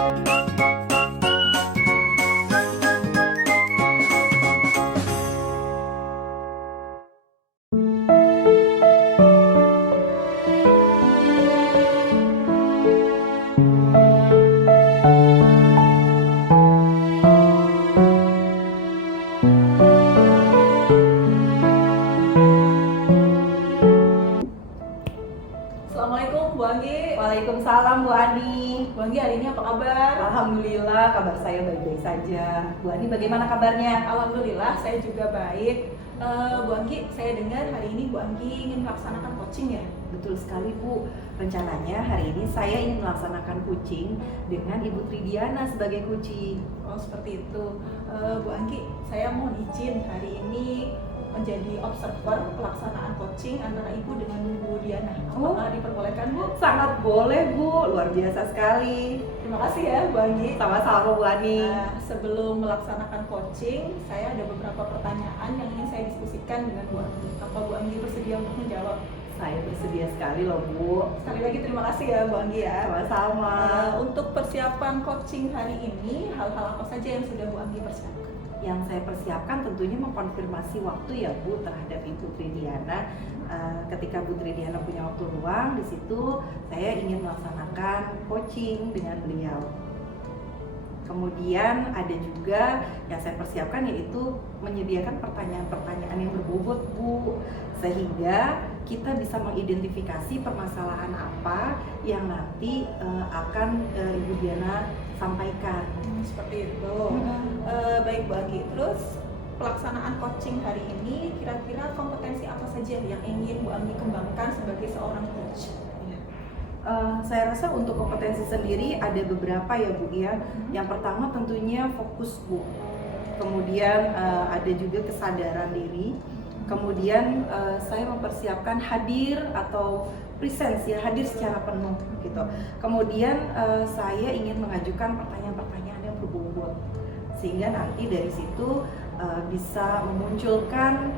Assalamualaikum Bu Anggi. Waalaikumsalam Bu Ani. Bu Anggi, hari ini apa kabar? Alhamdulillah kabar saya baik-baik saja. Bu Ani bagaimana kabarnya? Alhamdulillah saya juga baik. Bu Anggi, saya dengar hari ini Bu Anggi ingin melaksanakan coaching ya? Betul sekali Bu. Rencananya hari ini saya ingin melaksanakan coaching dengan Ibu Tridiana sebagai coaching. Oh seperti itu. Bu Anggi, saya mohon izin hari ini menjadi observer pelaksanaan coaching antara Ibu dengan Bu Diana. Apakah diperbolehkan Bu? Sangat boleh Bu, luar biasa sekali. Terima kasih ya Bu Anggi. Sama-sama Bu Ani. Sebelum melaksanakan coaching, saya ada beberapa pertanyaan yang ingin saya diskusikan dengan Bu Anggi. Apa Bu Anggi bersedia untuk menjawab? Saya bersedia sekali loh Bu. Sekali lagi terima kasih ya Bu Anggi ya. Sama-sama. Untuk persiapan coaching hari ini, hal-hal apa saja yang sudah Bu Anggi persiapkan? Yang saya persiapkan tentunya mengkonfirmasi waktu ya Bu terhadap Ibu Tridiana. Ketika Bu Tridiana punya waktu luang, di situ saya ingin melaksanakan coaching dengan beliau. Kemudian ada juga yang saya persiapkan yaitu menyediakan pertanyaan-pertanyaan yang berbobot Bu, sehingga kita bisa mengidentifikasi permasalahan apa yang nanti akan Ibu Diana sampaikan. Seperti itu. Baik Bu Anggi. Terus pelaksanaan coaching hari ini, kira-kira kompetensi apa saja yang ingin Bu Anggi kembangkan sebagai seorang coach? Saya rasa untuk kompetensi sendiri ada beberapa ya Bu ya. Yang pertama tentunya fokus Bu. Kemudian ada juga kesadaran diri. Kemudian saya mempersiapkan hadir atau presence ya, hadir secara penuh gitu. Kemudian saya ingin mengajukan pertanyaan-pertanyaan yang berbobot sehingga nanti dari situ bisa memunculkan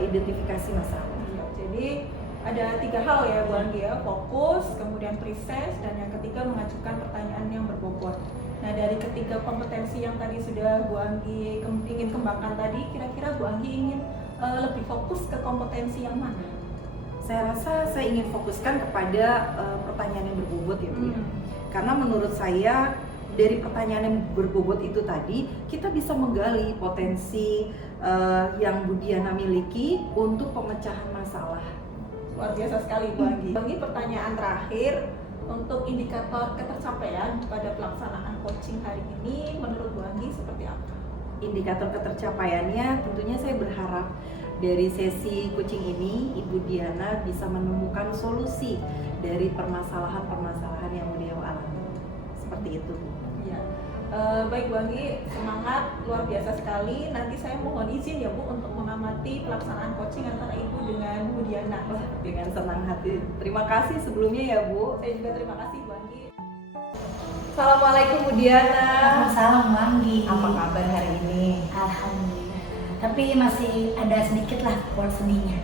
identifikasi masalah. Jadi ada 3 hal ya Bu Anggi ya, fokus, kemudian presence, dan yang ketiga mengajukan pertanyaan yang berbobot. Nah dari ketiga kompetensi yang tadi sudah Bu Anggi ingin kembangkan tadi, kira-kira Bu Anggi ingin lebih fokus ke kompetensi yang mana? Saya rasa saya ingin fokuskan kepada pertanyaan yang berbobot ya Bu ya. Karena menurut saya dari pertanyaan yang berbobot itu tadi kita bisa menggali potensi yang Bu Diana miliki untuk pemecahan masalah. Luar biasa sekali Bu Anggi. Bu Anggi, pertanyaan terakhir untuk indikator ketercapaian pada pelaksanaan coaching hari ini menurut Bu Anggi seperti apa? Indikator ketercapaiannya tentunya saya berharap dari sesi coaching ini Ibu Diana bisa menemukan solusi dari permasalahan-permasalahan yang beliau alami. Seperti itu Bu. Ya. Baik Bu Anggi, semangat, luar biasa sekali. Nanti saya mohon izin ya Bu untuk mengamati pelaksanaan coaching antara Ibu dengan Bu Diana. Dengan senang hati. Terima kasih sebelumnya ya Bu. Saya juga terima kasih Bu Anggi. Assalamualaikum Bu Diana. Waalaikumsalam Bu Anggi. Apa kabar hari ini? Alhamdulillah. Tapi masih ada sedikit lah keluar sedihnya.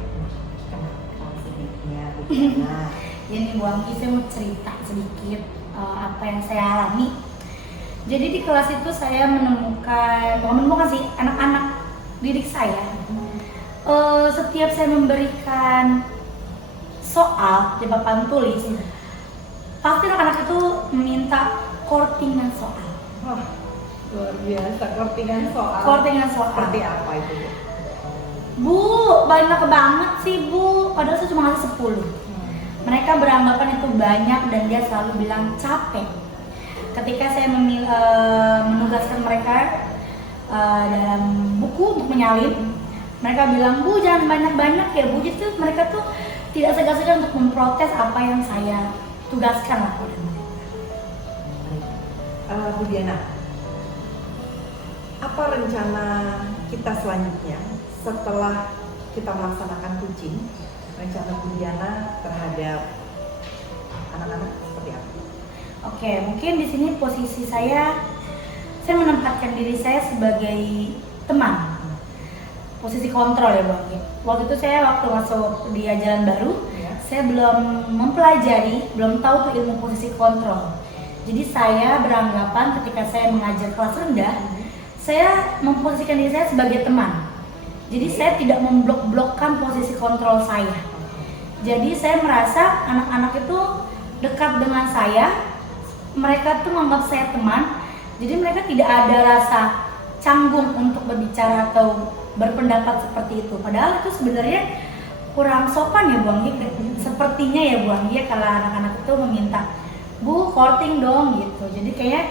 Kenapa sedihnya Bu Diana? Jadi Bu Anggi, saya mau cerita sedikit apa yang saya alami. Jadi di kelas itu saya menemukan sih anak-anak didik saya. Setiap saya memberikan soal di papan tulis, pasti anak-anak itu meminta kortingan soal. Wah, luar biasa kortingan soal. Kortingan soal. Seperti apa itu Bu? Bu, banyak banget sih Bu. Padahal saya cuma ngasih 10. Mereka beranggapan itu banyak dan dia selalu bilang capek. Ketika saya menugaskan mereka dalam buku untuk menyalin, mereka bilang, Bu jangan banyak-banyak ya Bu. Jadi mereka tuh tidak segan-segan untuk memprotes apa yang saya tugaskan lah. Bu Diana, apa rencana kita selanjutnya setelah kita melaksanakan coaching? Rencana Bu Diana terhadap anak-anak seperti apa? Oke, mungkin di sini posisi saya menempatkan diri saya sebagai teman, posisi kontrol ya Bang. Waktu itu waktu masuk di Jalan Baru, saya belum mempelajari, belum tahu tuh ilmu posisi kontrol. Jadi saya beranggapan ketika saya mengajar kelas rendah, saya memposisikan diri saya sebagai teman. Jadi saya tidak memblok-blokkan posisi kontrol saya. Jadi saya merasa anak-anak itu dekat dengan saya, mereka tuh menganggap saya teman. Jadi mereka tidak ada rasa canggung untuk berbicara atau berpendapat seperti itu. Padahal itu sebenarnya kurang sopan ya Bu Anggi. Sepertinya ya Bu Anggi kalau anak-anak itu meminta, Bu courting dong gitu. Jadi kayaknya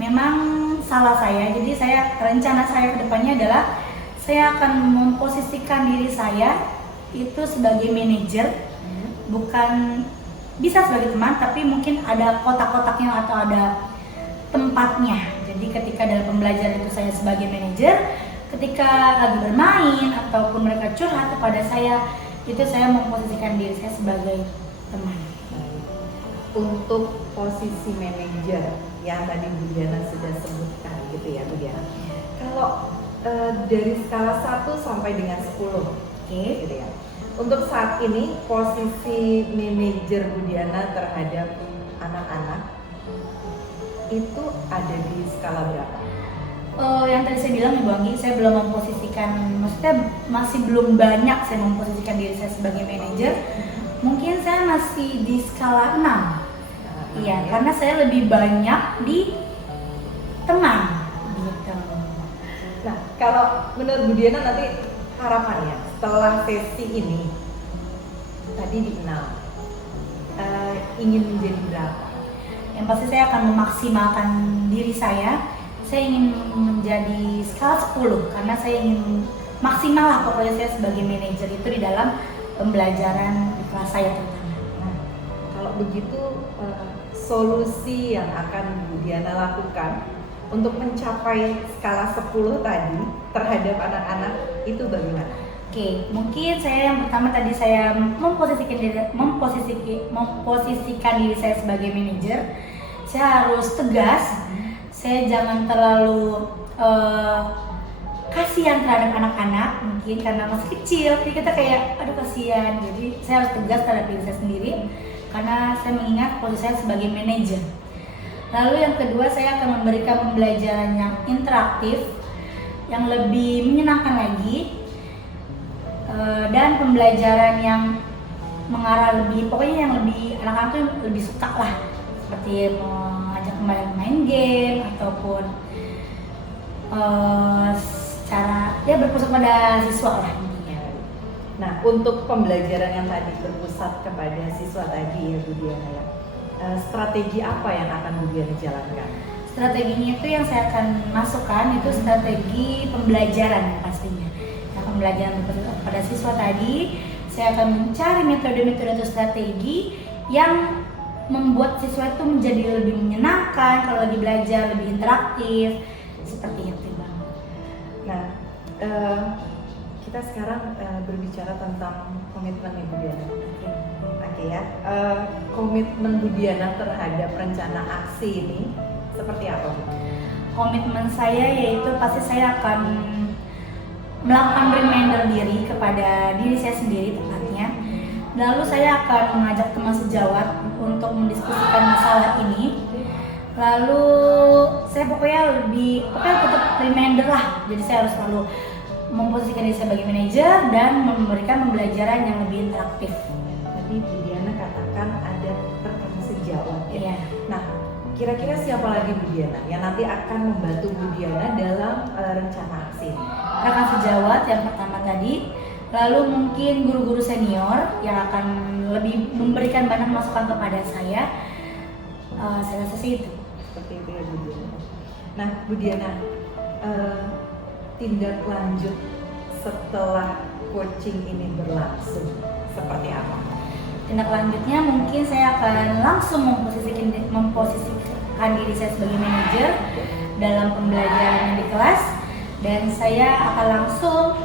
memang salah saya. Jadi rencana saya ke depannya adalah saya akan memposisikan diri saya itu sebagai manajer, bukan bisa sebagai teman, tapi mungkin ada kotak-kotaknya atau ada tempatnya. Jadi ketika dalam pembelajaran itu saya sebagai manajer, ketika lagi bermain ataupun mereka curhat kepada saya, itu saya memposisikan diri saya sebagai teman. Untuk posisi manajer yang tadi Bu Diana sudah sebutkan gitu ya Bu Diana. Kalau dari skala 1 sampai dengan 10, gitu ya. Untuk saat ini posisi manajer Bu Diana terhadap anak-anak itu ada di skala berapa? Yang tadi saya bilang Ibu Anggi, saya belum memposisikan, maksudnya masih belum banyak saya memposisikan diri saya sebagai manajer. Mungkin saya masih di skala 6. Iya, karena saya lebih banyak di teman gitu. Nah, kalau menurut Bu Diana nanti harapannya setelah sesi ini tadi di 6 ingin menjadi berapa? Yang pasti saya akan memaksimalkan diri saya. Saya ingin menjadi skala 10 karena saya ingin maksimal lah pokoknya saya sebagai manajer itu di dalam pembelajaran di kelas saya terutama. Nah, kalau begitu solusi yang akan Bu Diana lakukan untuk mencapai skala 10 tadi terhadap anak-anak itu bagaimana? Oke, mungkin saya yang pertama tadi saya memposisikan diri saya sebagai manajer. Saya harus tegas. Saya jangan terlalu kasihan terhadap anak-anak mungkin karena masih kecil. Jadi kita kayak aduh kasihan. Jadi saya harus tegas terhadap diri saya sendiri karena saya mengingat posisi saya sebagai manajer. Lalu yang kedua saya akan memberikan pembelajaran yang interaktif, yang lebih menyenangkan lagi, dan pembelajaran yang mengarah lebih, pokoknya yang lebih anak-anak tuh lebih suka lah, seperti mengajak kembali main game ataupun cara ya berpusat pada siswa lah intinya. Nah, untuk pembelajaran yang tadi berpusat kepada siswa tadi ya Bu Diana ya, strategi apa yang akan Bu Diana jalankan? Strateginya itu yang saya akan masukkan itu strategi pembelajaran pastinya. Nah, pembelajaran pada siswa tadi, saya akan mencari metode-metode atau strategi yang membuat siswa itu menjadi lebih menyenangkan kalau lagi belajar, lebih interaktif, seperti itu Bang. Nah, kita sekarang berbicara tentang komitmen Bu Diana. Oke ya, komitmen Bu Diana terhadap rencana aksi ini seperti apa? Komitmen saya yaitu pasti saya akan melakukan reminder diri kepada diri saya sendiri tepatnya. Lalu saya akan mengajak teman sejawat untuk mendiskusikan masalah ini. Lalu saya pokoknya tetap reminder lah. Jadi saya harus selalu memposisikan diri saya sebagai manajer dan memberikan pembelajaran yang lebih interaktif. Tadi Bu Diana katakan ada rekan sejawat ya. Iya. Nah, kira-kira siapa lagi Bu Diana yang nanti akan membantu Bu Diana dalam rencana aksi ini? Rekan sejawat yang pertama tadi, lalu mungkin guru-guru senior yang akan lebih memberikan banyak masukan kepada saya. Saya rasa sih itu. Seperti itu ya Bu Diana. Nah Bu Diana, tindak lanjut setelah coaching ini berlangsung seperti apa? Tindak lanjutnya mungkin saya akan langsung memposisikan diri saya sebagai manajer dalam pembelajaran di kelas, dan saya akan langsung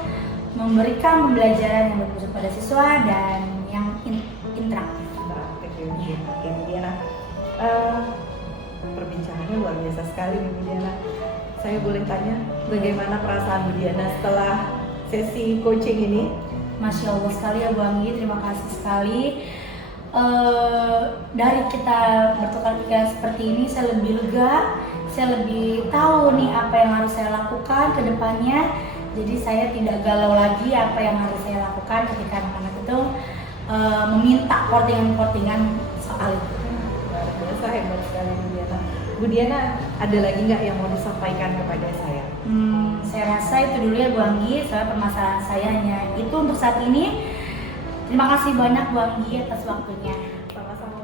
memberikan pembelajaran yang berpusat pada siswa dan yang interaktif. Oke Bu Diana, perbincangannya luar biasa sekali Bu Diana. Saya boleh tanya bagaimana perasaan Bu Diana setelah sesi coaching ini? Masya Allah sekali ya Bu Anggi, terima kasih sekali. dari kita bertukar pikiran seperti ini, saya lebih lega, saya lebih tahu nih apa yang harus saya lakukan ke depannya. Jadi saya tidak galau lagi apa yang harus saya lakukan ketika anak-anak itu meminta portingan-portingan soal itu. Luar biasa, hebat sekali Bu Diana. Bu Diana, ada lagi nggak yang mau disampaikan kepada saya? Saya rasa itu dulu ya Bu Anggi, soal permasalahan saya hanya itu untuk saat ini. Terima kasih banyak Bu Anggi atas waktunya. Sama-sama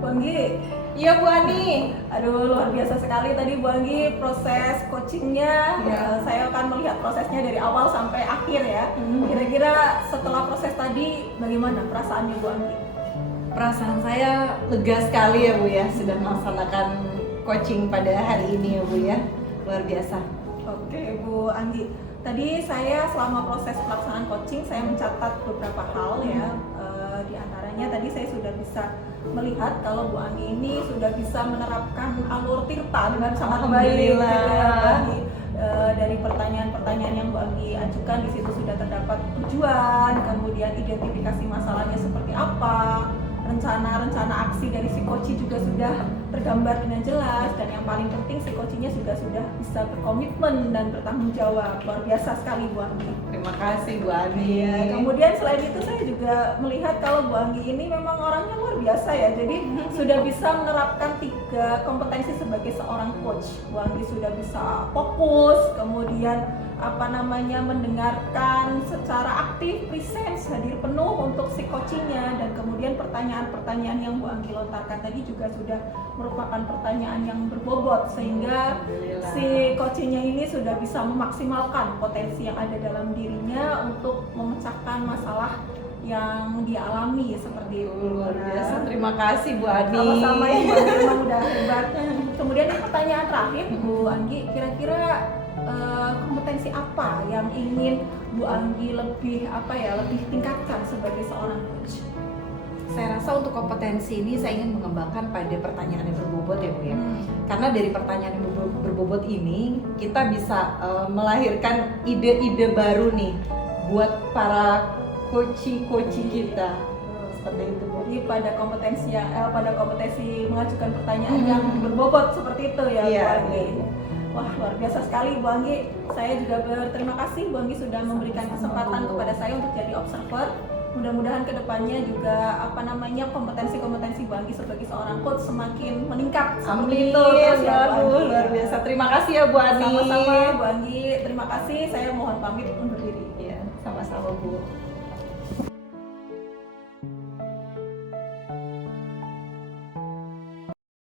Bu Anggi. Iya Bu Ani, aduh luar biasa sekali tadi Bu Anggi proses coachingnya. Saya akan melihat prosesnya dari awal sampai akhir ya. Kira-kira setelah proses tadi bagaimana perasaannya Bu Anggi? Perasaan saya lega sekali ya Bu ya, sudah melaksanakan coaching pada hari ini ya Bu ya, luar biasa. Oke Bu Anggi, tadi saya selama proses pelaksanaan coaching saya mencatat beberapa hal ya. Di antaranya tadi saya sudah bisa melihat kalau Bu Anggi ini sudah bisa menerapkan alur tirta dengan sangat baik gitu ya, Bu Anggi. Dari pertanyaan-pertanyaan yang Bu Anggi ajukan di situ sudah terdapat tujuan, kemudian identifikasi masalahnya seperti apa, rencana aksi dari si coach juga sudah tergambar dengan jelas, dan yang paling penting si coachnya sudah bisa berkomitmen dan bertanggung jawab. Luar biasa sekali Bu Anggi. Terima kasih Bu Ani. Kemudian selain itu saya juga melihat kalau Bu Anggi ini memang orangnya luar biasa ya. Jadi sudah bisa menerapkan 3 kompetensi sebagai seorang coach. Bu Anggi sudah bisa fokus, kemudian mendengarkan secara aktif, presence, hadir penuh untuk si coachingnya, dan kemudian pertanyaan-pertanyaan yang Bu Anggi lontarkan tadi juga sudah merupakan pertanyaan yang berbobot sehingga si coachingnya ini sudah bisa memaksimalkan potensi yang ada dalam dirinya untuk memecahkan masalah yang dialami seperti itu. Luar biasa, terima kasih Bu Ani. Sama-sama ya Bu Anggi, memang udah hebat. Kemudian yang pertanyaan terakhir Bu Anggi, kira-kira kompetensi apa yang ingin Bu Anggi lebih tingkatkan sebagai seorang coach? Saya rasa untuk kompetensi ini saya ingin mengembangkan pada pertanyaan yang berbobot ya Bu ya. Karena dari pertanyaan yang berbobot ini kita bisa melahirkan ide-ide baru nih buat para coach kita. Seperti itu Bu. Jadi pada kompetensi mengajukan pertanyaan yang berbobot seperti itu ya Bu Anggi. Wah, luar biasa sekali Bu Anggi. Saya juga berterima kasih Bu Anggi sudah memberikan kesempatan kepada saya untuk jadi observer. Mudah-mudahan kedepannya juga kompetensi-kompetensi Bu Anggi sebagai seorang coach semakin meningkat. Amin. Seperti itu terus ya Bu Anggi. Luar biasa. Terima kasih ya Bu Ani. Sama-sama Bu Anggi. Terima kasih. Saya mohon pamit undur diri. Iya, sama-sama Bu.